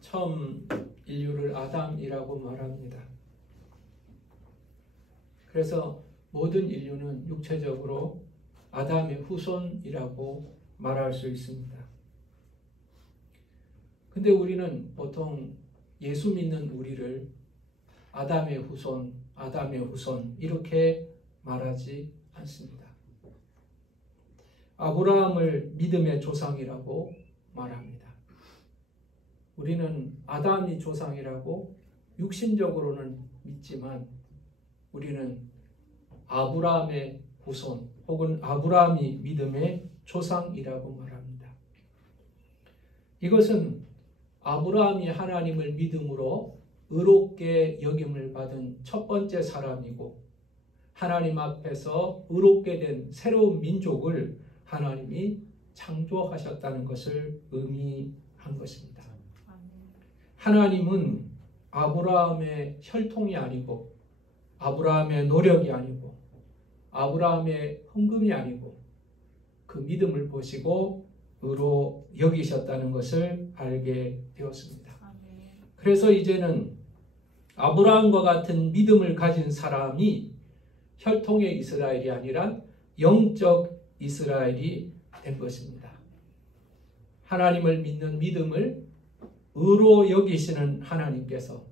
처음 인류를 아담이라고 말합니다. 그래서 모든 인류는 육체적으로 아담의 후손이라고 말할 수 있습니다. 근데 우리는 보통 예수 믿는 우리를 아담의 후손 이렇게 말하지 않습니다. 아브라함을 믿음의 조상이라고 말합니다. 우리는 아담이 조상이라고 육신적으로는 믿지만 우리는 아브라함의 후손 혹은 아브라함이 믿음의 조상이라고 말합니다. 이것은 아브라함이 하나님을 믿음으로 의롭게 여김을 받은 첫 번째 사람이고 하나님 앞에서 의롭게 된 새로운 민족을 하나님이 창조하셨다는 것을 의미한 것입니다. 하나님은 아브라함의 혈통이 아니고 아브라함의 노력이 아니고 아브라함의 헌금이 아니고 그 믿음을 보시고 의로 여기셨다는 것을 알게 되었습니다. 그래서 이제는 아브라함과 같은 믿음을 가진 사람이 혈통의 이스라엘이 아니라 영적 이스라엘이 된 것입니다. 하나님을 믿는 믿음을 의로 여기시는 하나님께서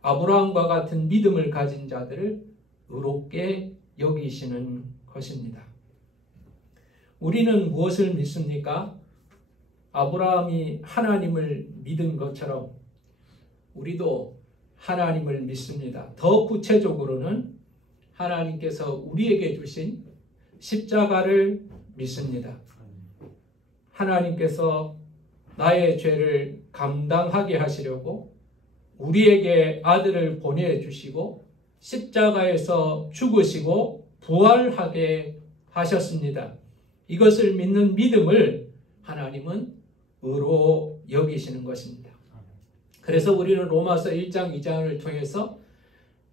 아브라함과 같은 믿음을 가진 자들을 의롭게 여기시는 것입니다. 우리는 무엇을 믿습니까? 아브라함이 하나님을 믿은 것처럼 우리도 하나님을 믿습니다. 더 구체적으로는 하나님께서 우리에게 주신 십자가를 믿습니다. 하나님께서 나의 죄를 감당하게 하시려고 우리에게 아들을 보내주시고 십자가에서 죽으시고 부활하게 하셨습니다. 이것을 믿는 믿음을 하나님은 의로 여기시는 것입니다. 그래서 우리는 로마서 1장 2장을 통해서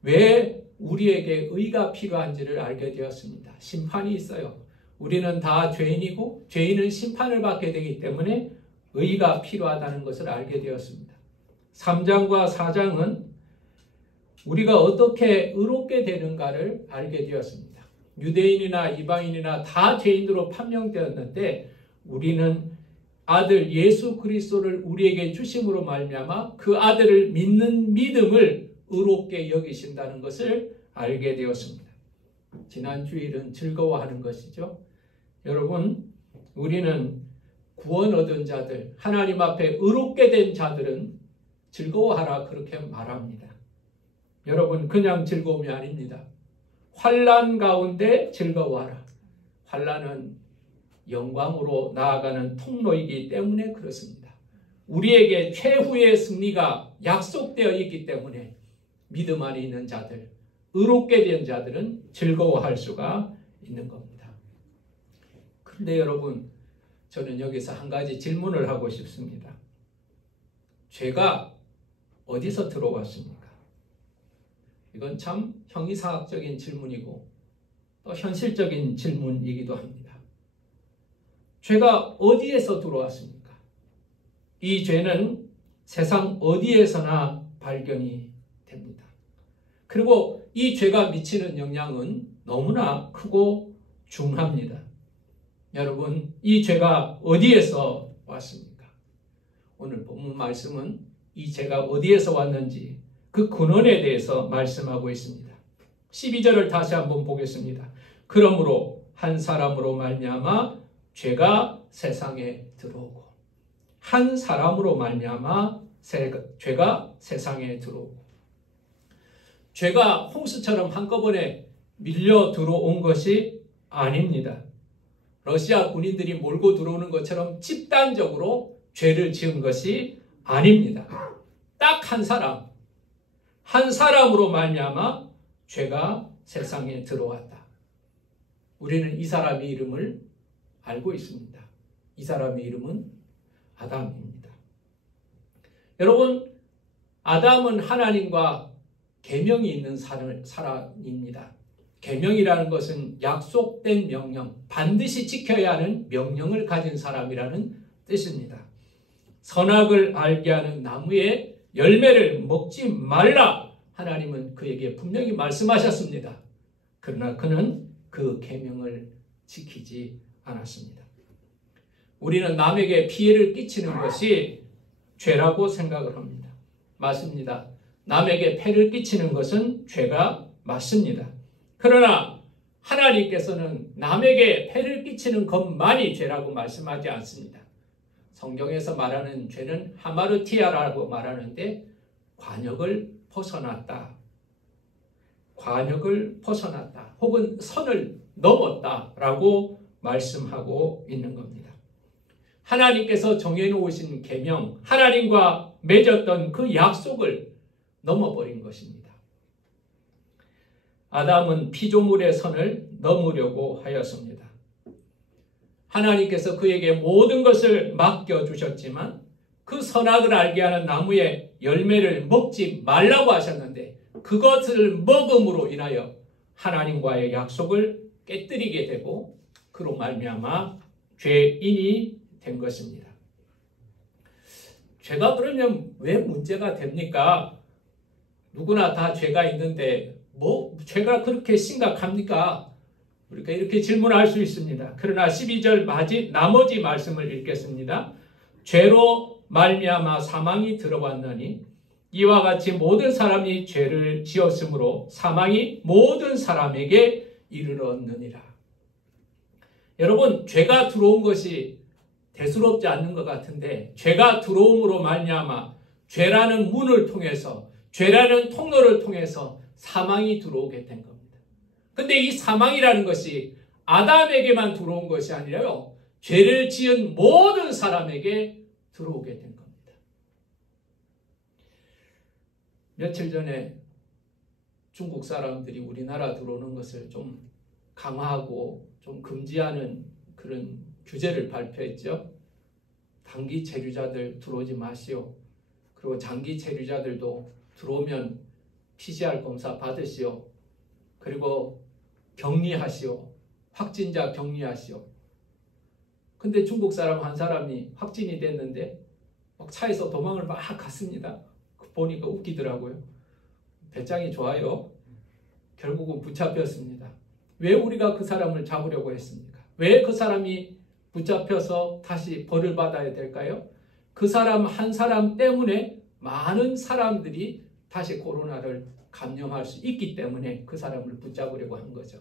왜 우리에게 의가 필요한지를 알게 되었습니다. 심판이 있어요. 우리는 다 죄인이고 죄인은 심판을 받게 되기 때문에 의가 필요하다는 것을 알게 되었습니다. 3장과 4장은 우리가 어떻게 의롭게 되는가를 알게 되었습니다. 유대인이나 이방인이나 다 죄인으로 판명되었는데 우리는 아들 예수 그리스도를 우리에게 주심으로 말미암아 그 아들을 믿는 믿음을 의롭게 여기신다는 것을 알게 되었습니다. 지난 주일은 즐거워하는 것이죠. 여러분, 우리는 구원 얻은 자들, 하나님 앞에 의롭게 된 자들은 즐거워하라 그렇게 말합니다. 여러분, 그냥 즐거움이 아닙니다. 환난 가운데 즐거워하라. 환난은 영광으로 나아가는 통로이기 때문에 그렇습니다. 우리에게 최후의 승리가 약속되어 있기 때문에 믿음 안에 있는 자들, 의롭게 된 자들은 즐거워할 수가 있는 겁니다. 그런데 여러분, 저는 여기서 한 가지 질문을 하고 싶습니다. 죄가 어디서 들어왔습니까? 이건 참 형이상학적인 질문이고 또 현실적인 질문이기도 합니다. 죄가 어디에서 들어왔습니까? 이 죄는 세상 어디에서나 발견이 됩니다. 그리고 이 죄가 미치는 영향은 너무나 크고 중합니다. 여러분, 이 죄가 어디에서 왔습니까? 오늘 본문 말씀은 이 죄가 어디에서 왔는지 그 근원에 대해서 말씀하고 있습니다. 12절을 다시 한번 보겠습니다. 그러므로 한 사람으로 말미암아 죄가 세상에 들어오고 한 사람으로 말미암아 죄가 세상에 들어오고 죄가 홍수처럼 한꺼번에 밀려 들어온 것이 아닙니다. 러시아 군인들이 몰고 들어오는 것처럼 집단적으로 죄를 지은 것이 아닙니다. 딱 한 사람으로 말미암아 죄가 세상에 들어왔다. 우리는 이 사람의 이름을 알고 있습니다. 이 사람의 이름은 아담입니다. 여러분, 아담은 하나님과 계명이 있는 사람입니다. 계명이라는 것은 약속된 명령, 반드시 지켜야 하는 명령을 가진 사람이라는 뜻입니다. 선악을 알게 하는 나무의 열매를 먹지 말라. 하나님은 그에게 분명히 말씀하셨습니다. 그러나 그는 그 계명을 지키지 않았습니다. 우리는 남에게 피해를 끼치는 것이 죄라고 생각을 합니다. 맞습니다. 남에게 폐를 끼치는 것은 죄가 맞습니다. 그러나 하나님께서는 남에게 폐를 끼치는 것만이 죄라고 말씀하지 않습니다. 성경에서 말하는 죄는 하마르티아라고 말하는데 관역을 벗어났다. 관역을 벗어났다. 혹은 선을 넘었다라고 말씀하고 있는 겁니다. 하나님께서 정해놓으신 계명, 하나님과 맺었던 그 약속을 넘어버린 것입니다. 아담은 피조물의 선을 넘으려고 하였습니다. 하나님께서 그에게 모든 것을 맡겨주셨지만 그 선악을 알게 하는 나무의 열매를 먹지 말라고 하셨는데 그것을 먹음으로 인하여 하나님과의 약속을 깨뜨리게 되고 그로 말미암아 죄인이 된 것입니다. 죄가 그러면 왜 문제가 됩니까? 누구나 다 죄가 있는데 뭐 죄가 그렇게 심각합니까? 우리가 이렇게 질문할 수 있습니다. 그러나 12절 나머지 말씀을 읽겠습니다. 죄로 말미암아 사망이 들어왔느니 이와 같이 모든 사람이 죄를 지었으므로 사망이 모든 사람에게 이르렀느니라. 여러분, 죄가 들어온 것이 대수롭지 않는 것 같은데 죄가 들어옴으로 말미암아 죄라는 문을 통해서 죄라는 통로를 통해서 사망이 들어오게 된 겁니다. 근데 이 사망이라는 것이 아담에게만 들어온 것이 아니라요. 죄를 지은 모든 사람에게 들어오게 된 겁니다. 며칠 전에 중국 사람들이 우리나라 들어오는 것을 좀 강화하고 좀 금지하는 그런 규제를 발표했죠. 단기 체류자들 들어오지 마시오. 그리고 장기 체류자들도 들어오면 PCR 검사 받으시오. 그리고 격리하시오. 확진자 격리하시오. 근데 중국 사람 한 사람이 확진이 됐는데 막 차에서 도망을 막 갔습니다. 보니까 웃기더라고요. 배짱이 좋아요. 결국은 붙잡혔습니다. 왜 우리가 그 사람을 잡으려고 했습니까? 왜 그 사람이 붙잡혀서 다시 벌을 받아야 될까요? 그 사람 한 사람 때문에 많은 사람들이 다시 코로나를 감염할 수 있기 때문에 그 사람을 붙잡으려고 한 거죠.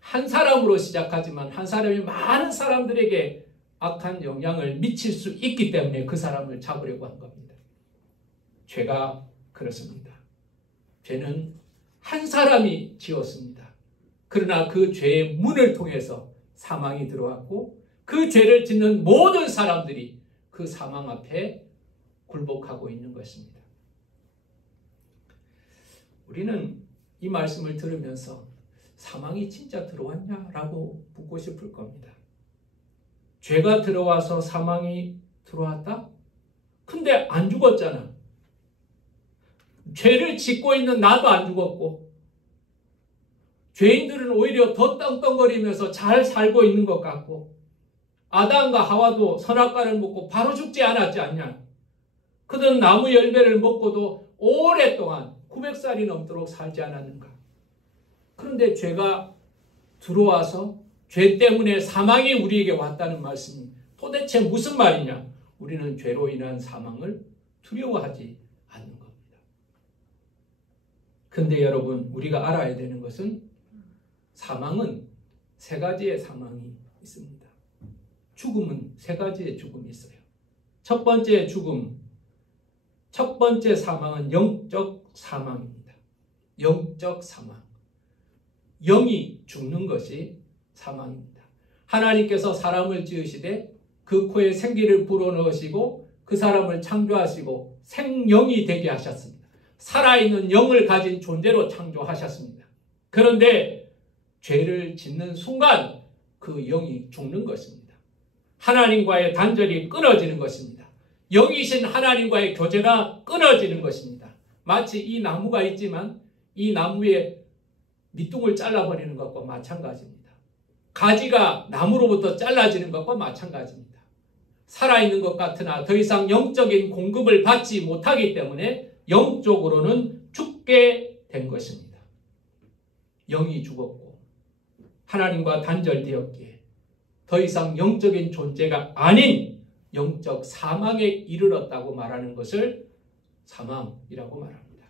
한 사람으로 시작하지만 한 사람이 많은 사람들에게 악한 영향을 미칠 수 있기 때문에 그 사람을 잡으려고 한 겁니다. 죄가 그렇습니다. 죄는 한 사람이 지었습니다. 그러나 그 죄의 문을 통해서 사망이 들어왔고 그 죄를 짓는 모든 사람들이 그 사망 앞에 굴복하고 있는 것입니다. 우리는 이 말씀을 들으면서 사망이 진짜 들어왔냐라고 묻고 싶을 겁니다. 죄가 들어와서 사망이 들어왔다? 근데 안 죽었잖아. 죄를 짓고 있는 나도 안 죽었고 죄인들은 오히려 더 떵떵거리면서 잘 살고 있는 것 같고 아담과 하와도 선악과를 먹고 바로 죽지 않았지 않냐. 그들은 나무 열매를 먹고도 오랫동안 900살이 넘도록 살지 않았는가. 그런데 죄가 들어와서 죄 때문에 사망이 우리에게 왔다는 말씀이 도대체 무슨 말이냐. 우리는 죄로 인한 사망을 두려워하지 않는 겁니다. 근데 여러분, 우리가 알아야 되는 것은 사망은 세 가지의 사망이 있습니다. 죽음은 세 가지의 죽음이 있어요. 첫 번째 죽음, 첫 번째 사망은 영적 사망입니다. 영적 사망. 영이 죽는 것이 사망입니다. 하나님께서 사람을 지으시되 그 코에 생기를 불어넣으시고 그 사람을 창조하시고 생영이 되게 하셨습니다. 살아있는 영을 가진 존재로 창조하셨습니다. 그런데 죄를 짓는 순간 그 영이 죽는 것입니다. 하나님과의 단절이 끊어지는 것입니다. 영이신 하나님과의 교제가 끊어지는 것입니다. 마치 이 나무가 있지만 이 나무의 밑둥을 잘라버리는 것과 마찬가지입니다. 가지가 나무로부터 잘라지는 것과 마찬가지입니다. 살아있는 것 같으나 더 이상 영적인 공급을 받지 못하기 때문에 영적으로는 죽게 된 것입니다. 영이 죽었고 하나님과 단절되었기에 더 이상 영적인 존재가 아닌 영적 사망에 이르렀다고 말하는 것을 사망이라고 말합니다.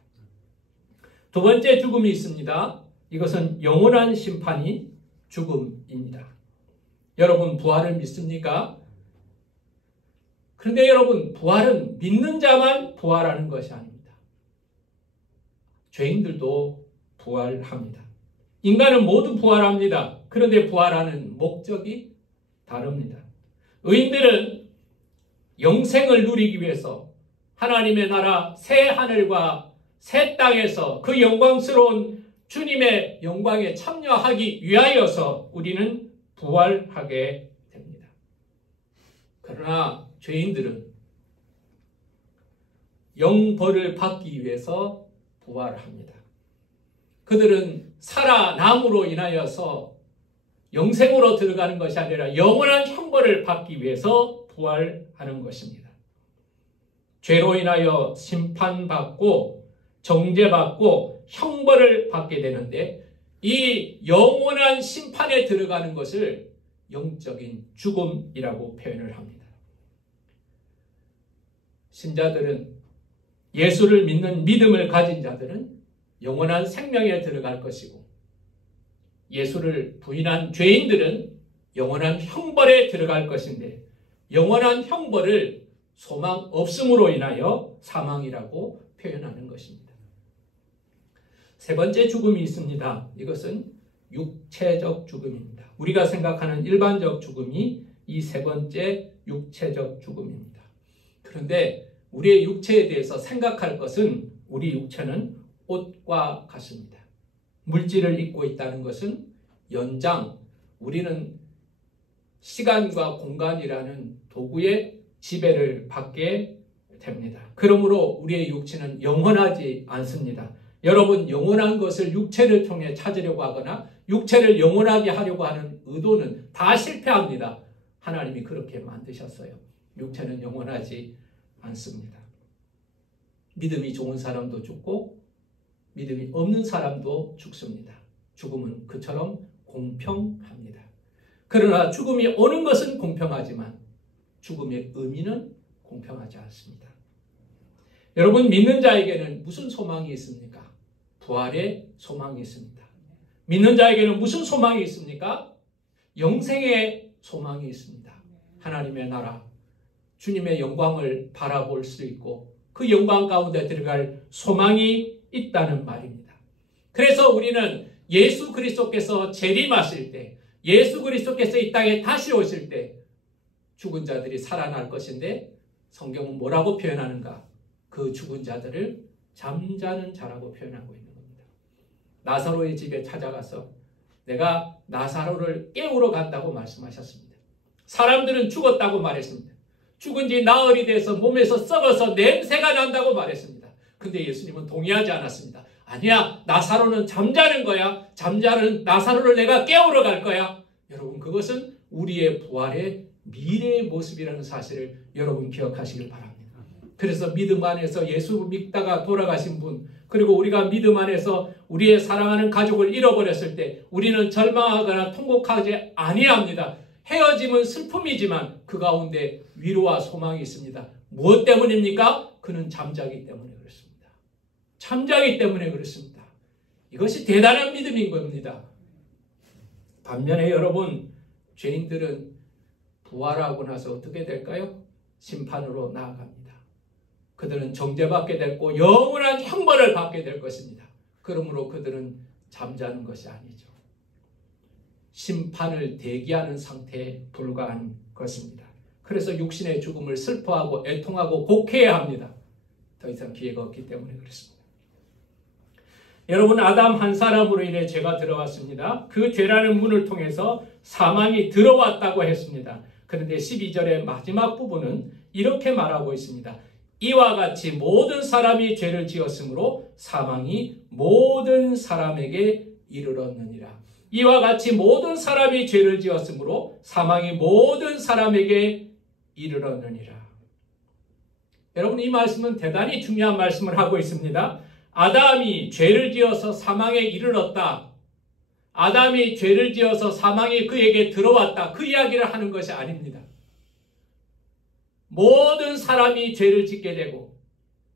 두 번째 죽음이 있습니다. 이것은 영원한 심판인 죽음입니다. 여러분 부활을 믿습니까? 그런데 여러분 부활은 믿는 자만 부활하는 것이 아닙니다. 죄인들도 부활합니다. 인간은 모두 부활합니다. 그런데 부활하는 목적이 다릅니다. 의인들은 영생을 누리기 위해서 하나님의 나라 새 하늘과 새 땅에서 그 영광스러운 주님의 영광에 참여하기 위하여서 우리는 부활하게 됩니다. 그러나 죄인들은 영벌을 받기 위해서 부활합니다. 그들은 살아남으로 인하여서 영생으로 들어가는 것이 아니라 영원한 형벌을 받기 위해서 부활하는 것입니다. 죄로 인하여 심판받고 정죄받고 형벌을 받게 되는데 이 영원한 심판에 들어가는 것을 영적인 죽음이라고 표현을 합니다. 신자들은 예수를 믿는 믿음을 가진 자들은 영원한 생명에 들어갈 것이고 예수를 부인한 죄인들은 영원한 형벌에 들어갈 것인데 영원한 형벌을 소망 없음으로 인하여 사망이라고 표현하는 것입니다. 세 번째 죽음이 있습니다. 이것은 육체적 죽음입니다. 우리가 생각하는 일반적 죽음이 이 세 번째 육체적 죽음입니다. 그런데 우리의 육체에 대해서 생각할 것은 우리 육체는 옷과 같습니다. 물질을 입고 있다는 것은 연장, 우리는 시간과 공간이라는 도구의 지배를 받게 됩니다. 그러므로 우리의 육체는 영원하지 않습니다. 여러분 영원한 것을 육체를 통해 찾으려고 하거나 육체를 영원하게 하려고 하는 의도는 다 실패합니다. 하나님이 그렇게 만드셨어요. 육체는 영원하지 않습니다. 믿음이 좋은 사람도 죽고 믿음이 없는 사람도 죽습니다. 죽음은 그처럼 공평합니다. 그러나 죽음이 오는 것은 공평하지만 죽음의 의미는 공평하지 않습니다. 여러분 믿는 자에게는 무슨 소망이 있습니까? 부활의 소망이 있습니다. 믿는 자에게는 무슨 소망이 있습니까? 영생의 소망이 있습니다. 하나님의 나라, 주님의 영광을 바라볼 수 있고 그 영광 가운데 들어갈 소망이 있다는 말입니다. 그래서 우리는 예수 그리스도께서 재림하실 때, 예수 그리스도께서 이 땅에 다시 오실 때 죽은 자들이 살아날 것인데 성경은 뭐라고 표현하는가? 그 죽은 자들을 잠자는 자라고 표현하고 있는 겁니다. 나사로의 집에 찾아가서 내가 나사로를 깨우러 간다고 말씀하셨습니다. 사람들은 죽었다고 말했습니다. 죽은 지 나흘이 돼서 몸에서 썩어서 냄새가 난다고 말했습니다. 근데 예수님은 동의하지 않았습니다. 아니야, 나사로는 잠자는 거야. 잠자는 나사로를 내가 깨우러 갈 거야. 여러분 그것은 우리의 부활의 미래의 모습이라는 사실을 여러분 기억하시길 바랍니다. 그래서 믿음 안에서 예수 믿다가 돌아가신 분, 그리고 우리가 믿음 안에서 우리의 사랑하는 가족을 잃어버렸을 때 우리는 절망하거나 통곡하지 아니합니다. 헤어짐은 슬픔이지만 그 가운데 위로와 소망이 있습니다. 무엇 때문입니까? 그는 잠자기 때문에 그렇습니다. 잠자기 때문에 그렇습니다. 이것이 대단한 믿음인 겁니다. 반면에 여러분, 죄인들은 부활하고 나서 어떻게 될까요? 심판으로 나아갑니다. 그들은 정죄받게 됐고 영원한 형벌을 받게 될 것입니다. 그러므로 그들은 잠자는 것이 아니죠. 심판을 대기하는 상태에 불과한 것입니다. 그래서 육신의 죽음을 슬퍼하고 애통하고 곡해야 합니다. 더 이상 기회가 없기 때문에 그렇습니다. 여러분, 아담 한 사람으로 인해 죄가 들어왔습니다. 그 죄라는 문을 통해서 사망이 들어왔다고 했습니다. 그런데 12절의 마지막 부분은 이렇게 말하고 있습니다. 이와 같이 모든 사람이 죄를 지었으므로 사망이 모든 사람에게 이르렀느니라. 이와 같이 모든 사람이 죄를 지었으므로 사망이 모든 사람에게 이르렀느니라. 여러분, 이 말씀은 대단히 중요한 말씀을 하고 있습니다. 아담이 죄를 지어서 사망에 이르렀다. 아담이 죄를 지어서 사망이 그에게 들어왔다. 그 이야기를 하는 것이 아닙니다. 모든 사람이 죄를 짓게 되고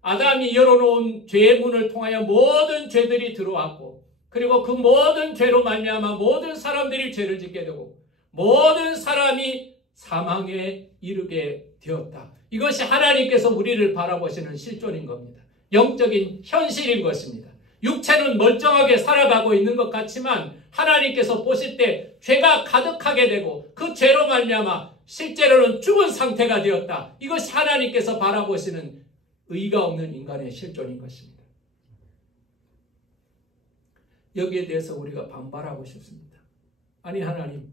아담이 열어놓은 죄의 문을 통하여 모든 죄들이 들어왔고, 그리고 그 모든 죄로 말미암아 모든 사람들이 죄를 짓게 되고 모든 사람이 사망에 이르게 되었다. 이것이 하나님께서 우리를 바라보시는 실존인 겁니다. 영적인 현실인 것입니다. 육체는 멀쩡하게 살아가고 있는 것 같지만 하나님께서 보실 때 죄가 가득하게 되고 그 죄로 말미암아 실제로는 죽은 상태가 되었다. 이것이 하나님께서 바라보시는 의가 없는 인간의 실존인 것입니다. 여기에 대해서 우리가 반발하고 싶습니다. 아니, 하나님,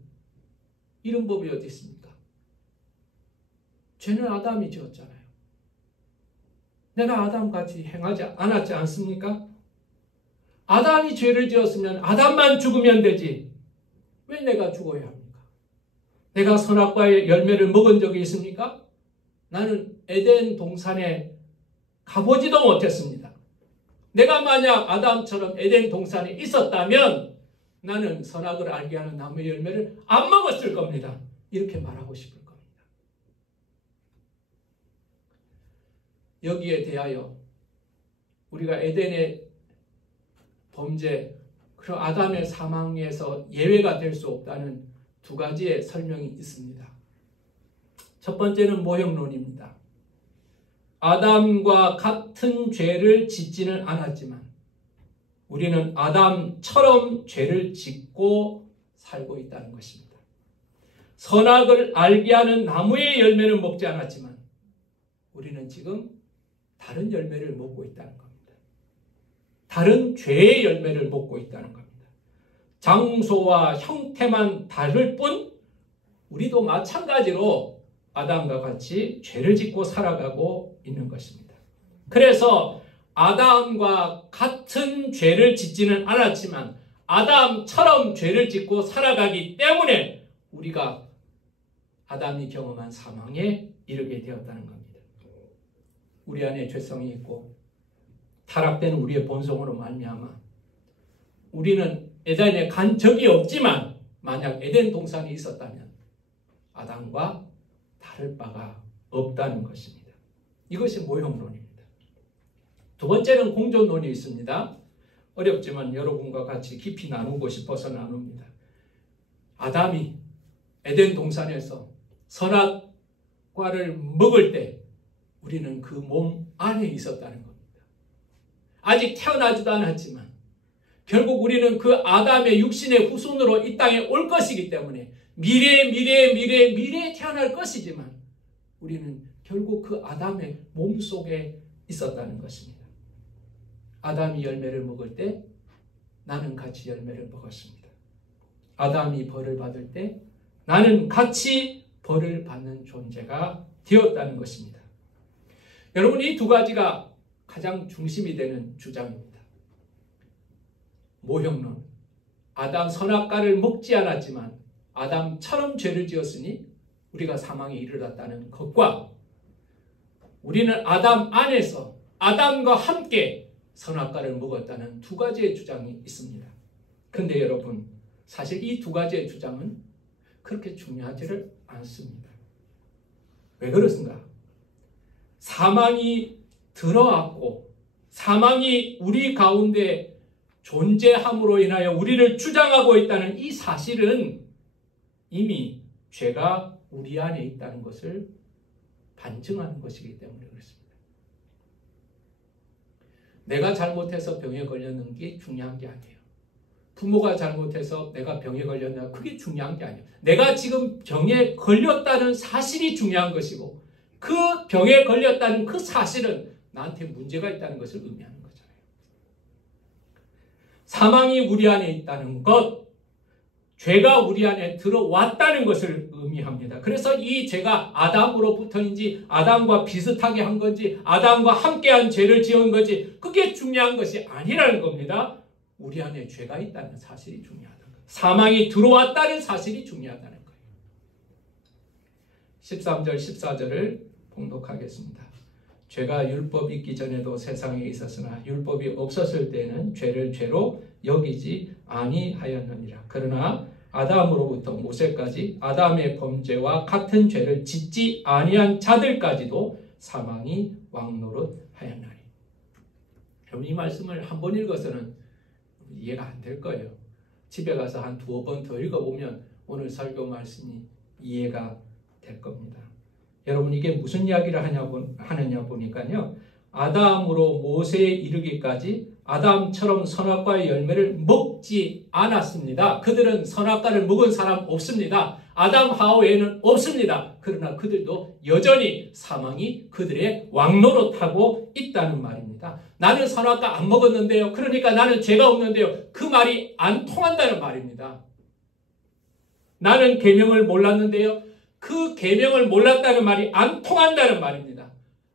이런 법이 어디 있습니까? 죄는 아담이 지었잖아요. 내가 아담같이 행하지 않았지 않습니까? 아담이 죄를 지었으면 아담만 죽으면 되지. 왜 내가 죽어야 합니까? 내가 선악과의 열매를 먹은 적이 있습니까? 나는 에덴 동산에 가보지도 못했습니다. 내가 만약 아담처럼 에덴 동산에 있었다면 나는 선악을 알게 하는 나무의 열매를 안 먹었을 겁니다. 이렇게 말하고 싶을 겁니다. 여기에 대하여 우리가 에덴의 범죄, 그리고 아담의 사망에서 예외가 될 수 없다는 두 가지의 설명이 있습니다. 첫 번째는 모형론입니다. 아담과 같은 죄를 짓지는 않았지만 우리는 아담처럼 죄를 짓고 살고 있다는 것입니다. 선악을 알게 하는 나무의 열매는 먹지 않았지만 우리는 지금 다른 열매를 먹고 있다는 겁니다. 다른 죄의 열매를 먹고 있다는 겁니다. 장소와 형태만 다를 뿐 우리도 마찬가지로 아담과 같이 죄를 짓고 살아가고 있는 것입니다. 그래서 아담과 같은 죄를 짓지는 않았지만 아담처럼 죄를 짓고 살아가기 때문에 우리가 아담이 경험한 사망에 이르게 되었다는 겁니다. 우리 안에 죄성이 있고 타락된 우리의 본성으로 말미암아 우리는 에덴에 간 적이 없지만 만약 에덴 동산이 있었다면 아담과 다를 바가 없다는 것입니다. 이것이 모형론입니다. 두 번째는 공존론이 있습니다. 어렵지만 여러분과 같이 깊이 나누고 싶어서 나눕니다. 아담이 에덴 동산에서 선악과를 먹을 때 우리는 그 몸 안에 있었다는 겁니다. 아직 태어나지도 않았지만 결국 우리는 그 아담의 육신의 후손으로 이 땅에 올 것이기 때문에 미래에 태어날 것이지만 우리는 결국 그 아담의 몸 속에 있었다는 것입니다. 아담이 열매를 먹을 때 나는 같이 열매를 먹었습니다. 아담이 벌을 받을 때 나는 같이 벌을 받는 존재가 되었다는 것입니다. 여러분, 이 두 가지가 가장 중심이 되는 주장입니다. 모형론, 아담 선악과를 먹지 않았지만 아담처럼 죄를 지었으니 우리가 사망에 이르렀다는 것과 우리는 아담 안에서 아담과 함께 선악과를 먹었다는 두 가지의 주장이 있습니다. 그런데 여러분, 사실 이 두 가지의 주장은 그렇게 중요하지를 않습니다. 왜 그렇습니까? 사망이 들어왔고 사망이 우리 가운데 존재함으로 인하여 우리를 주장하고 있다는 이 사실은 이미 죄가 우리 안에 있다는 것을 반증하는 것이기 때문에 그렇습니다. 내가 잘못해서 병에 걸렸는 게 중요한 게 아니에요. 부모가 잘못해서 내가 병에 걸렸나 그게 중요한 게 아니에요. 내가 지금 병에 걸렸다는 사실이 중요한 것이고 그 병에 걸렸다는 그 사실은 나한테 문제가 있다는 것을 의미하는 거잖아요. 사망이 우리 안에 있다는 것, 죄가 우리 안에 들어왔다는 것을 의미합니다. 그래서 이 죄가 아담으로부터인지 아담과 비슷하게 한 건지 아담과 함께한 죄를 지은 건지 그게 중요한 것이 아니라는 겁니다. 우리 안에 죄가 있다는 사실이 중요하다는 거예요. 사망이 들어왔다는 사실이 중요하다는 거예요. 13절 14절을 봉독하겠습니다. 죄가 율법이 있기 전에도 세상에 있었으나 율법이 없었을 때는 죄를 죄로 여기지 아니하였느니라. 그러나 아담으로부터 모세까지 아담의 범죄와 같은 죄를 짓지 아니한 자들까지도 사망이 왕노릇하였나니. 여러분, 이 말씀을 한 번 읽어서는 이해가 안 될 거예요. 집에 가서 한 두어 번 더 읽어보면 오늘 설교 말씀이 이해가 될 겁니다. 여러분, 이게 무슨 이야기를 하느냐 보니까요, 아담으로 모세에 이르기까지 아담처럼 선악과의 열매를 먹지 않았습니다. 그들은 선악과를 먹은 사람 없습니다. 아담 하와 외에는 없습니다. 그러나 그들도 여전히 사망이 그들의 왕노릇하고 있다는 말입니다. 나는 선악과 안 먹었는데요, 그러니까 나는 죄가 없는데요, 그 말이 안 통한다는 말입니다. 나는 계명을 몰랐는데요, 그 계명을 몰랐다는 말이 안 통한다는 말입니다.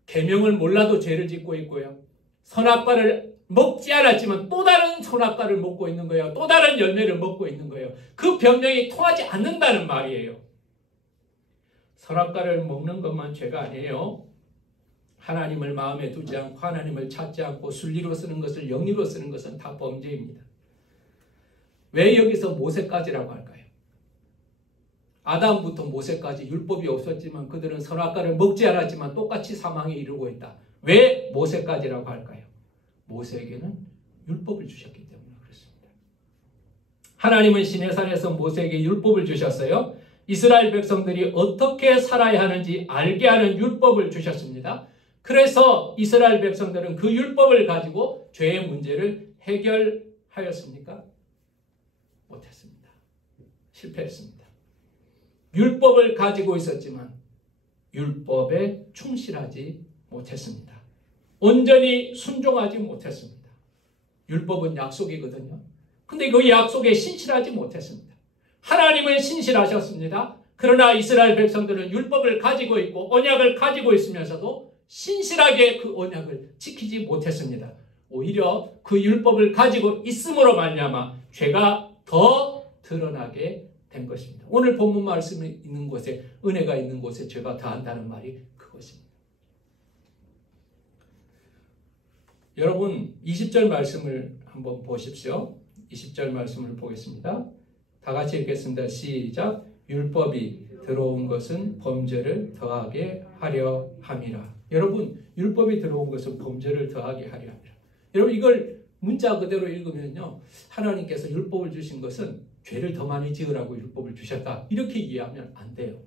계명을 몰라도 죄를 짓고 있고요, 선악과를 먹지 않았지만 또 다른 선악과를 먹고 있는 거예요. 또 다른 열매를 먹고 있는 거예요. 그 변명이 통하지 않는다는 말이에요. 선악과를 먹는 것만 죄가 아니에요. 하나님을 마음에 두지 않고 하나님을 찾지 않고 순리로 쓰는 것을 영리로 쓰는 것은 다 범죄입니다. 왜 여기서 모세까지라고 할까요? 아담부터 모세까지 율법이 없었지만 그들은 선악과를 먹지 않았지만 똑같이 사망에 이르고 있다. 왜 모세까지라고 할까요? 모세에게는 율법을 주셨기 때문에 그렇습니다. 하나님은 시내산에서 모세에게 율법을 주셨어요. 이스라엘 백성들이 어떻게 살아야 하는지 알게 하는 율법을 주셨습니다. 그래서 이스라엘 백성들은 그 율법을 가지고 죄의 문제를 해결하였습니까? 못했습니다. 실패했습니다. 율법을 가지고 있었지만 율법에 충실하지 못했습니다. 온전히 순종하지 못했습니다. 율법은 약속이거든요. 근데 그 약속에 신실하지 못했습니다. 하나님은 신실하셨습니다. 그러나 이스라엘 백성들은 율법을 가지고 있고 언약을 가지고 있으면서도 신실하게 그 언약을 지키지 못했습니다. 오히려 그 율법을 가지고 있음으로 말미암아 죄가 더 드러나게 된 것입니다. 오늘 본문 말씀이 있는 곳에, 은혜가 있는 곳에 죄가 더한다는 말이 그것입니다. 여러분, 20절 말씀을 한번 보십시오. 20절 말씀을 보겠습니다. 다 같이 읽겠습니다. 시작. 율법이 들어온 것은 범죄를 더하게 하려 함이라. 여러분, 율법이 들어온 것은 범죄를 더하게 하려 함이라. 여러분, 이걸 문자 그대로 읽으면요, 하나님께서 율법을 주신 것은 죄를 더 많이 지으라고 율법을 주셨다, 이렇게 이해하면 안 돼요.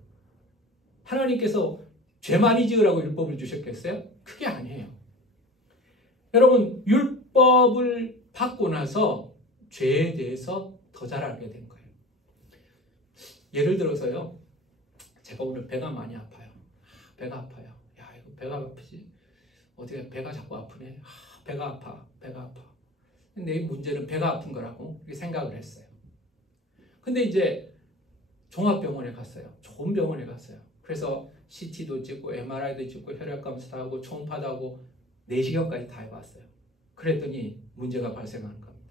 하나님께서 죄 많이 지으라고 율법을 주셨겠어요? 그게 아니에요. 여러분, 율법을 받고 나서 죄에 대해서 더 잘 알게 된 거예요. 예를 들어서요, 제가 오늘 배가 많이 아파요. 배가 아파요. 야, 이거 배가 아프지? 어떻게 배가 자꾸 아프네? 배가 아파. 근데 이 문제는 배가 아픈 거라고 이렇게 생각을 했어요. 근데 이제 종합병원에 갔어요. 좋은 병원에 갔어요. 그래서 CT도 찍고 MRI도 찍고 혈액검사도 하고 초음파도 하고 내시경까지 다 해봤어요. 그랬더니 문제가 발생하는 겁니다.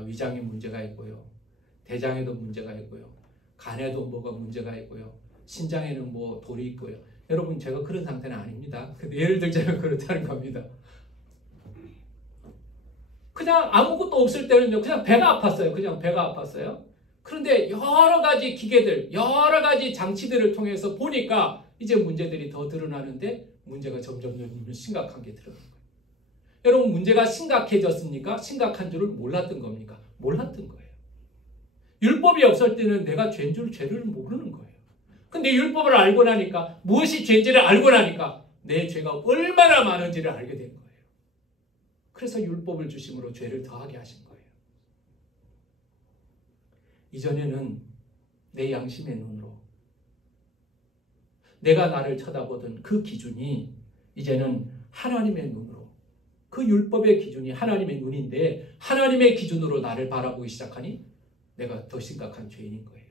위장에 문제가 있고요, 대장에도 문제가 있고요, 간에도 뭐가 문제가 있고요, 신장에는 뭐 돌이 있고요. 여러분, 제가 그런 상태는 아닙니다. 근데 예를 들자면 그렇다는 겁니다. 그냥 아무것도 없을 때는요, 그냥 배가 아팠어요. 그런데 여러 가지 기계들, 여러 가지 장치들을 통해서 보니까 이제 문제들이 더 드러나는데 문제가 점점 심각한 게 드러나는 거예요. 여러분, 문제가 심각해졌습니까? 심각한 줄을 몰랐던 겁니까? 몰랐던 거예요. 율법이 없을 때는 내가 죄인 줄 죄를 모르는 거예요. 근데 율법을 알고 나니까, 무엇이 죄인지를 알고 나니까 내 죄가 얼마나 많은지를 알게 된 거예요. 그래서 율법을 주심으로 죄를 더하게 하신 거예요. 이전에는 내 양심의 눈으로 내가 나를 쳐다보던 그 기준이 이제는 하나님의 눈으로, 그 율법의 기준이 하나님의 눈인데 하나님의 기준으로 나를 바라보기 시작하니 내가 더 심각한 죄인인 거예요.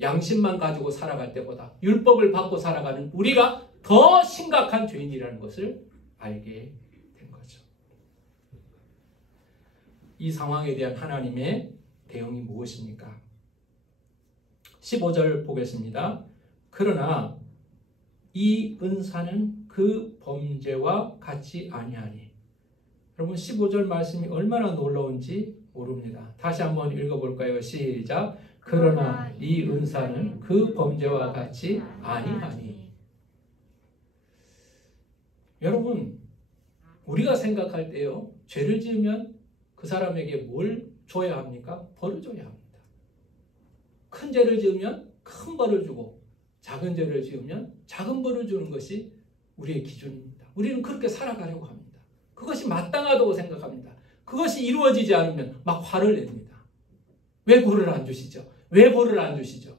양심만 가지고 살아갈 때보다 율법을 받고 살아가는 우리가 더 심각한 죄인이라는 것을 알게 된 거죠. 이 상황에 대한 하나님의 대응이 무엇입니까? 15절 보겠습니다. 그러나 이 은사는 그 범죄와 같지 아니하니. 여러분 15절 말씀이 얼마나 놀라운지 모릅니다. 다시 한번 읽어볼까요? 시작. 그러나 이 은사는 그 범죄와 같지 아니하니. 여러분 우리가 생각할 때요, 죄를 지으면 그 사람에게 뭘 줘야 합니까? 벌을 줘야 합니다. 큰 죄를 지으면 큰 벌을 주고 작은 죄를 지으면 작은 벌을 주는 것이 우리의 기준입니다. 우리는 그렇게 살아가려고 합니다. 그것이 마땅하다고 생각합니다. 그것이 이루어지지 않으면 막 화를 냅니다. 왜 벌을 안 주시죠? 왜 벌을 안 주시죠?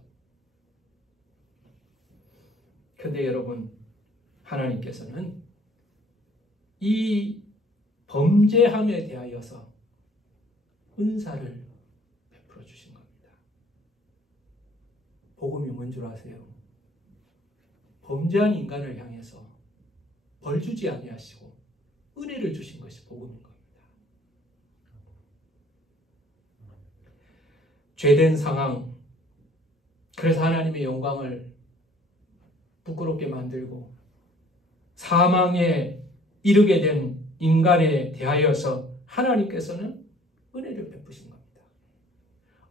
근데 여러분, 하나님께서는 이 범죄함에 대하여서 은사를 베풀어 주신 겁니다. 복음이 뭔 줄 아세요? 범죄한 인간을 향해서 벌 주지 아니하시고 은혜를 주신 것이 복음인 겁니다. 죄된 상황, 그래서 하나님의 영광을 부끄럽게 만들고 사망에 이르게 된 인간에 대하여서 하나님께서는 은혜를 베푸신 겁니다.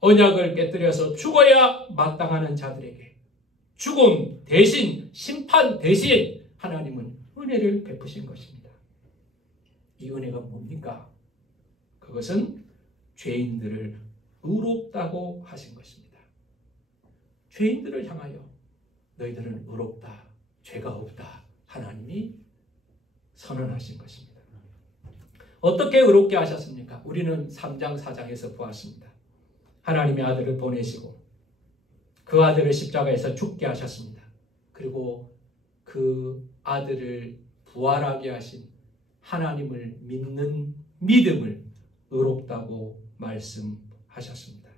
언약을 깨뜨려서 죽어야 마땅하는 자들에게 죽음 대신, 심판 대신 하나님은 은혜를 베푸신 것입니다. 이 은혜가 뭡니까? 그것은 죄인들을 의롭다고 하신 것입니다. 죄인들을 향하여 너희들은 의롭다, 죄가 없다, 하나님이 선언하신 것입니다. 어떻게 의롭게 하셨습니까? 우리는 3장 4장에서 보았습니다. 하나님의 아들을 보내시고 그 아들을 십자가에서 죽게 하셨습니다. 그리고 그 아들을 부활하게 하신 하나님을 믿는 믿음을 의롭다고 말씀하셨습니다.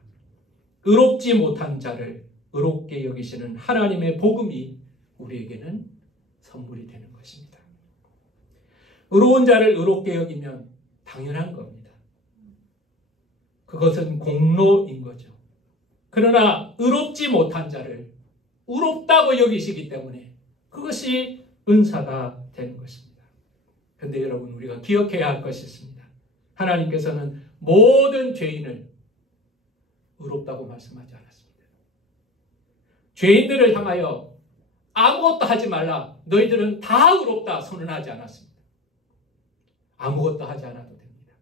의롭지 못한 자를 의롭게 여기시는 하나님의 복음이 우리에게는 선물이 되는 것입니다. 의로운 자를 의롭게 여기면 당연한 겁니다. 그것은 공로인 거죠. 그러나 의롭지 못한 자를 의롭다고 여기시기 때문에 그것이 은사가 되는 것입니다. 그런데 여러분, 우리가 기억해야 할 것이 있습니다. 하나님께서는 모든 죄인을 의롭다고 말씀하지 않았습니다. 죄인들을 향하여 아무것도 하지 말라, 너희들은 다 의롭다 선언하지 않았습니다. 아무것도 하지 않아도 됩니다.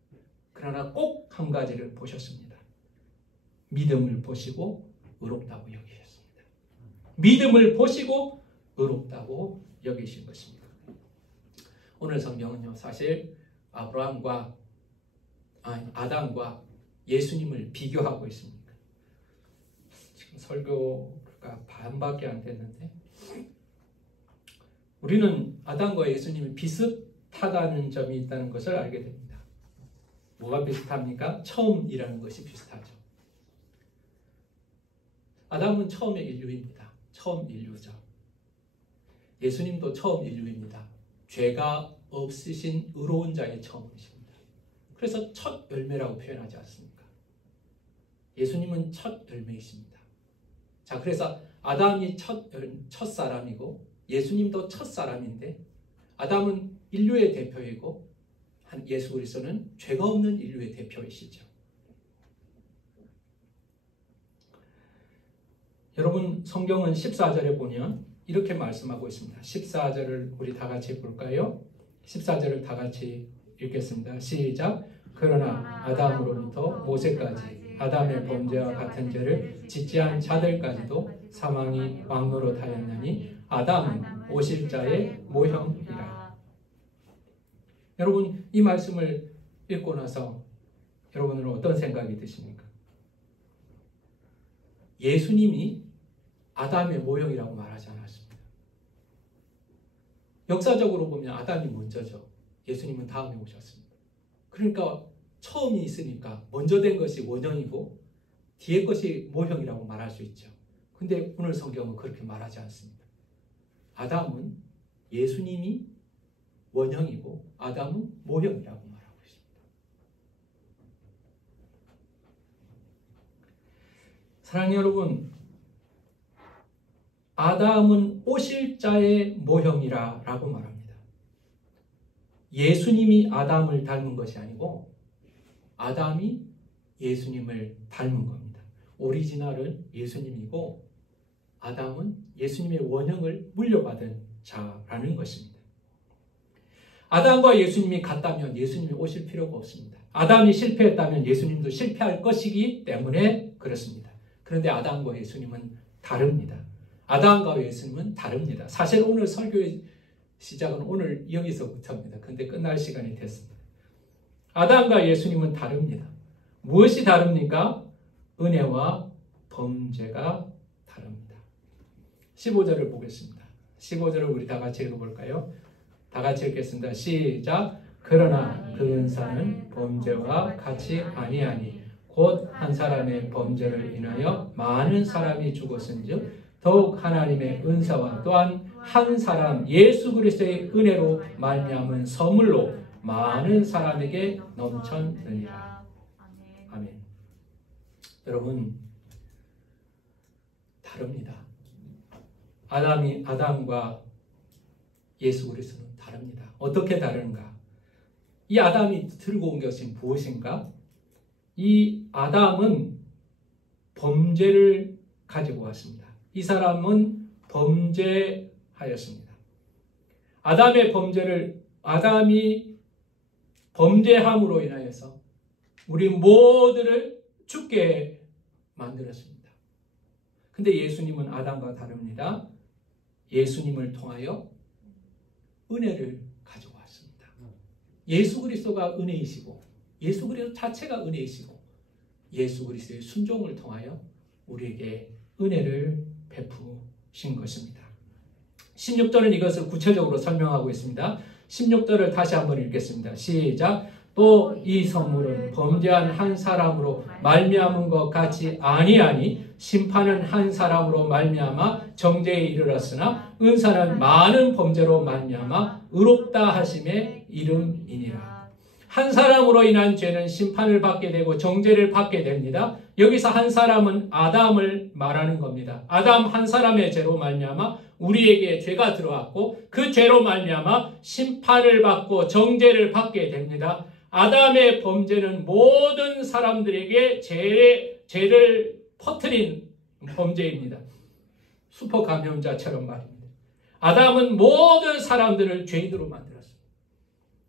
그러나 꼭 한 가지를 보셨습니다. 믿음을 보시고 의롭다고 여기셨습니다. 믿음을 보시고 의롭다고 여기신 것입니다. 오늘 성경은요, 사실 아담과 예수님을 비교하고 있습니다. 지금 설교가 반밖에 안 됐는데, 우리는 아담과 예수님이 비슷하다는 점이 있다는 것을 알게 됩니다. 뭐가 비슷합니까? 처음이라는 것이 비슷하죠. 아담은 처음의 인류입니다. 처음 인류죠. 예수님도 처음 인류입니다. 죄가 없으신 의로운 자의 처음이십니다. 그래서 첫 열매라고 표현하지 않습니까? 예수님은 첫 열매이십니다. 자, 그래서 아담이 첫 사람이고 예수님도 첫 사람인데, 아담은 인류의 대표이고 예수 그리스도는 죄가 없는 인류의 대표이시죠. 여러분, 성경은 14절에 보면 이렇게 말씀하고 있습니다. 14절을 우리 다 같이 볼까요? 14절을 다 같이 읽겠습니다. 시작. 그러나 아담으로부터 모세까지 아담의 범죄와 같은 죄를 짓지 않은 자들까지도 사망이 왕노릇하였나니 아담은 오실 자의 모형이라. 여러분, 이 말씀을 읽고 나서 여러분은 어떤 생각이 드십니까? 예수님이 아담의 모형이라고 말하지 않았습니다. 역사적으로 보면 아담이 먼저죠. 예수님은 다음에 오셨습니다. 그러니까 처음이 있으니까 먼저 된 것이 원형이고 뒤에 것이 모형이라고 말할 수 있죠. 근데 오늘 성경은 그렇게 말하지 않습니다. 아담은 예수님이 원형이고 아담은 모형이라고 말하고 있습니다. 사랑하는 여러분, 아담은 오실 자의 모형이라 라고 말합니다. 예수님이 아담을 닮은 것이 아니고 아담이 예수님을 닮은 겁니다. 오리지널은 예수님이고 아담은 예수님의 원형을 물려받은 자라는 것입니다. 아담과 예수님이 같다면 예수님이 오실 필요가 없습니다. 아담이 실패했다면 예수님도 실패할 것이기 때문에 그렇습니다. 그런데 아담과 예수님은 다릅니다. 아담과 예수님은 다릅니다. 사실 오늘 설교의 시작은 오늘 여기서부터입니다. 그런데 끝날 시간이 됐습니다. 아담과 예수님은 다릅니다. 무엇이 다릅니까? 은혜와 범죄가 다릅니다. 15절을 보겠습니다. 15절을 우리 다 같이 읽어볼까요? 다 같이 읽겠습니다. 시작. 그러나 그 은사는 범죄와 같이 아니하니 곧 한 사람의 범죄를 인하여 많은 사람이 죽었은즉 더욱 하나님의 은사와 또한 한 사람 예수 그리스도의 은혜로 말미암은 선물로 많은 사람에게 넘쳤느니라. 아멘. 여러분, 다릅니다. 아담과 예수 그리스도는 다릅니다. 어떻게 다른가? 이 아담이 들고 온 것이 무엇인가? 이 아담은 범죄를 가지고 왔습니다. 이 사람은 범죄하였습니다. 아담이 범죄함으로 인하여서 우리 모두를 죽게 만들었습니다. 근데 예수님은 아담과 다릅니다. 예수님을 통하여 은혜를 가지고 왔습니다. 예수 그리스도가 은혜이시고 예수 그리스도 자체가 은혜이시고 예수 그리스도의 순종을 통하여 우리에게 은혜를 베푸신 것입니다. 16절은 이것을 구체적으로 설명하고 있습니다. 16절을 다시 한번 읽겠습니다. 시작. 또 이 선물은 범죄한 한 사람으로 말미암은 것 같이 아니하니 심판은 한 사람으로 말미암아 정죄에 이르렀으나 은사는 많은 범죄로 말미암아 의롭다 하심의 이름이니라. 한 사람으로 인한 죄는 심판을 받게 되고 정죄를 받게 됩니다. 여기서 한 사람은 아담을 말하는 겁니다. 아담 한 사람의 죄로 말미암아 우리에게 죄가 들어왔고 그 죄로 말미암아 심판을 받고 정죄를 받게 됩니다. 아담의 범죄는 모든 사람들에게 죄를 퍼뜨린 범죄입니다. 슈퍼 감염자처럼 말입니다. 아담은 모든 사람들을 죄인으로 만들었습니다.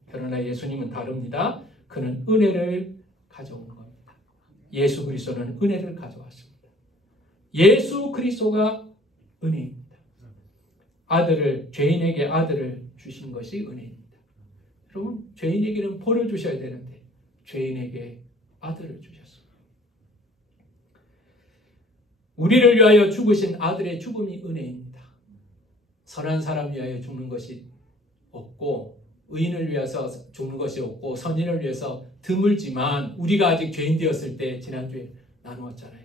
그러나 예수님은 다릅니다. 그는 은혜를 가져온 겁니다. 예수 그리스도는 은혜를 가져왔습니다. 예수 그리스도가 은혜입니다. 죄인에게 아들을 주신 것이 은혜입니다. 여러분, 죄인에게는 벌을 주셔야 되는데 죄인에게 아들을 주셨습니다. 우리를 위하여 죽으신 아들의 죽음이 은혜입니다. 선한 사람 위하여 죽는 것이 없고 의인을 위해서 죽는 것이 없고 선인을 위해서 드물지만 우리가 아직 죄인 되었을 때 지난주에 나누었잖아요.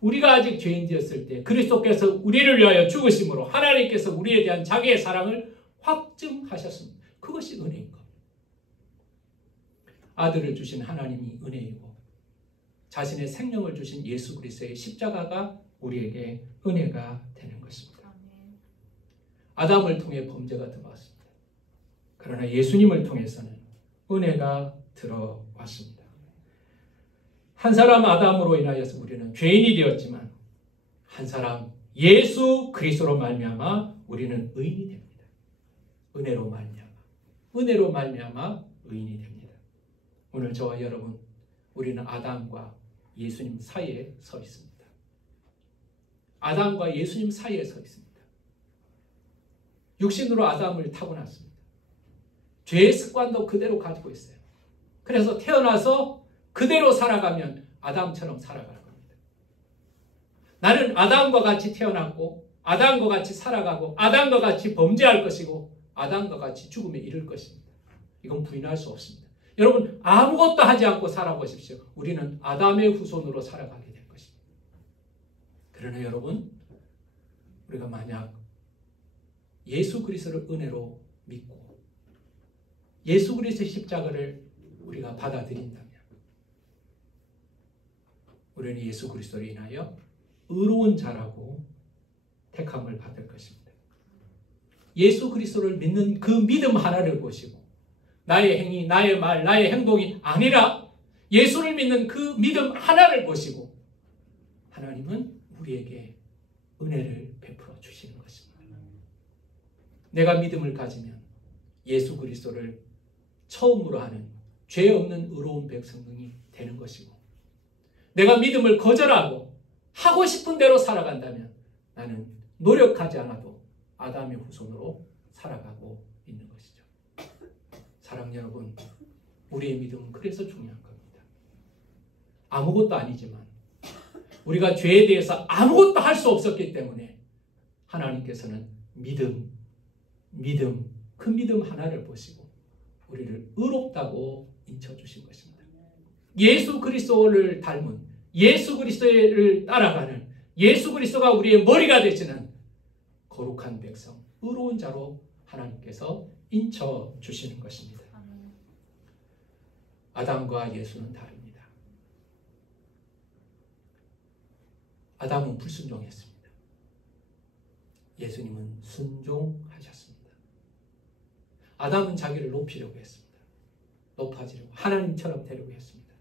우리가 아직 죄인 되었을 때 그리스도께서 우리를 위하여 죽으심으로 하나님께서 우리에 대한 자기의 사랑을 확증하셨습니다. 그것이 은혜인 겁니다. 아들을 주신 하나님이 은혜이고 자신의 생명을 주신 예수 그리스도의 십자가가 우리에게 은혜가 되는 것입니다. 아담을 통해 범죄가 들어왔습니다. 그러나 예수님을 통해서는 은혜가 들어왔습니다. 한 사람 아담으로 인하여서 우리는 죄인이 되었지만 한 사람 예수 그리스도로 말미암아 우리는 의인이 됩니다. 은혜로 말미암아 의인이 됩니다. 오늘 저와 여러분, 우리는 아담과 예수님 사이에 서 있습니다. 아담과 예수님 사이에 서 있습니다. 육신으로 아담을 타고났습니다. 죄의 습관도 그대로 가지고 있어요. 그래서 태어나서 그대로 살아가면 아담처럼 살아갈 겁니다. 나는 아담과 같이 태어났고 아담과 같이 살아가고 아담과 같이 범죄할 것이고 아담과 같이 죽음에 이를 것입니다. 이건 부인할 수 없습니다. 여러분, 아무것도 하지 않고 살아보십시오. 우리는 아담의 후손으로 살아가게 될 것입니다. 그러나 여러분, 우리가 만약 예수 그리스도를 은혜로 믿고 예수 그리스도의 십자가를 우리가 받아들인다면 우리는 예수 그리스도로 인하여 의로운 자라고 택함을 받을 것입니다. 예수 그리스도를 믿는 그 믿음 하나를 보시고 나의 행위, 나의 말, 나의 행동이 아니라 예수를 믿는 그 믿음 하나를 보시고 하나님은 우리에게 은혜를 베풀어 주시는 것입니다. 내가 믿음을 가지면 예수 그리스도를 처음으로 하는 죄 없는 의로운 백성이 되는 것이고 내가 믿음을 거절하고 하고 싶은 대로 살아간다면 나는 노력하지 않아도 아담의 후손으로 살아가고 있는 것이죠. 사랑 여러분, 우리의 믿음은 그래서 중요한 겁니다. 아무것도 아니지만 우리가 죄에 대해서 아무것도 할 수 없었기 때문에 하나님께서는 그 믿음 하나를 보시고 우리를 의롭다고 인쳐주신 것입니다. 예수 그리스도를 닮은, 예수 그리스도를 따라가는, 예수 그리스도가 우리의 머리가 되시는 거룩한 백성, 의로운 자로 하나님께서 인쳐주시는 것입니다. 아담과 예수는 다릅니다. 아담은 불순종했습니다. 예수님은 순종하셨습니다. 아담은 자기를 높이려고 했습니다. 높아지려고, 하나님처럼 되려고 했습니다.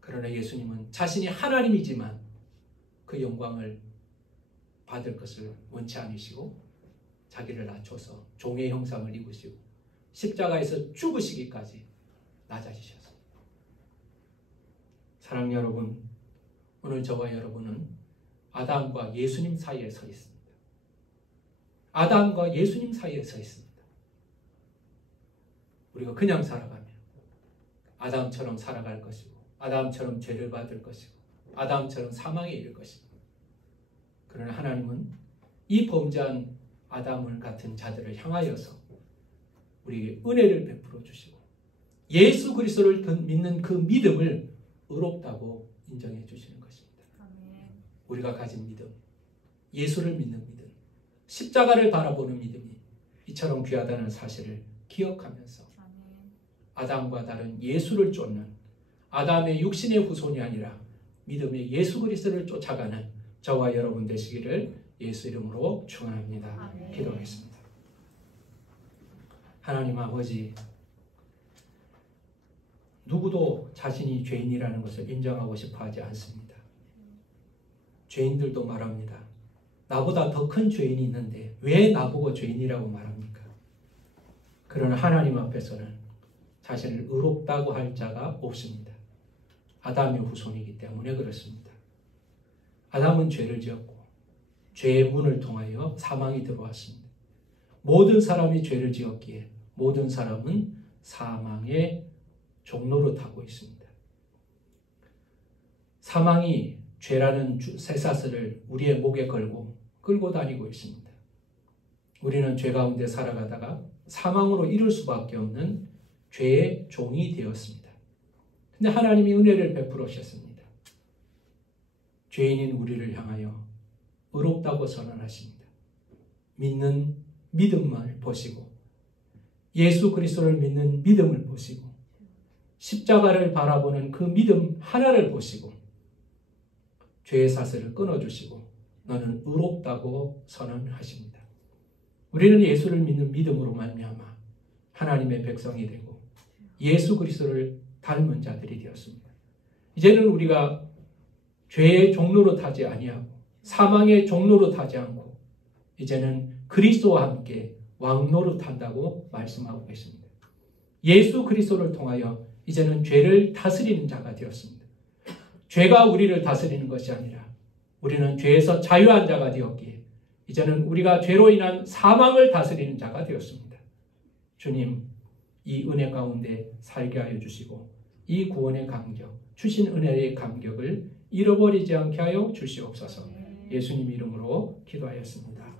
그러나 예수님은 자신이 하나님이지만 그 영광을 받을 것을 원치 않으시고 자기를 낮춰서 종의 형상을 입으시고 십자가에서 죽으시기까지 낮아지셨습니다. 사랑 여러분, 오늘 저와 여러분은 아담과 예수님 사이에 서 있습니다. 아담과 예수님 사이에 서 있습니다. 우리가 그냥 살아가면 아담처럼 살아갈 것이고 아담처럼 죄를 받을 것이고 아담처럼 사망에 이를 것입니다. 그러나 하나님은 이 범죄한 아담을 같은 자들을 향하여서 우리에게 은혜를 베풀어 주시고 예수 그리스도를 믿는 그 믿음을 의롭다고 인정해 주시는 것입니다. 우리가 가진 믿음, 예수를 믿는 믿음, 십자가를 바라보는 믿음이 이처럼 귀하다는 사실을 기억하면서 아담과 다른 예수를 쫓는 아담의 육신의 후손이 아니라 믿음의 예수 그리스도를 쫓아가는 저와 여러분 되시기를 예수 이름으로 축원합니다. 기도하겠습니다. 하나님 아버지, 누구도 자신이 죄인이라는 것을 인정하고 싶어 하지 않습니다. 죄인들도 말합니다. 나보다 더 큰 죄인이 있는데 왜 나보고 죄인이라고 말합니까? 그러나 하나님 앞에서는 자신을 의롭다고 할 자가 없습니다. 아담의 후손이기 때문에 그렇습니다. 아담은 죄를 지었고 죄의 문을 통하여 사망이 들어왔습니다. 모든 사람이 죄를 지었기에 모든 사람은 사망의 종로를 타고 있습니다. 사망이 죄라는 쇠사슬을 우리의 목에 걸고 끌고 다니고 있습니다. 우리는 죄 가운데 살아가다가 사망으로 이를 수밖에 없는 죄의 종이 되었습니다. 근데 하나님이 은혜를 베풀어 주셨습니다. 죄인인 우리를 향하여 의롭다고 선언하십니다. 믿는 믿음만을 보시고 예수 그리스도를 믿는 믿음을 보시고 십자가를 바라보는 그 믿음 하나를 보시고 죄의 사슬을 끊어주시고 너는 의롭다고 선언하십니다. 우리는 예수를 믿는 믿음으로 말미암아 하나님의 백성이 되고 예수 그리스도를 닮은 자들이 되었습니다. 이제는 우리가 죄의 종로로 타지 아니하고 사망의 종로로 타지 않고 이제는 그리스도와 함께 왕노로 탄다고 말씀하고 계십니다. 예수 그리스도를 통하여 이제는 죄를 다스리는 자가 되었습니다. 죄가 우리를 다스리는 것이 아니라 우리는 죄에서 자유한 자가 되었기에 이제는 우리가 죄로 인한 사망을 다스리는 자가 되었습니다. 주님, 이 은혜 가운데 살게 하여 주시고 이 구원의 감격, 주신 은혜의 감격을 잃어버리지 않게 하여 주시옵소서. 예수님 이름으로 기도하였습니다.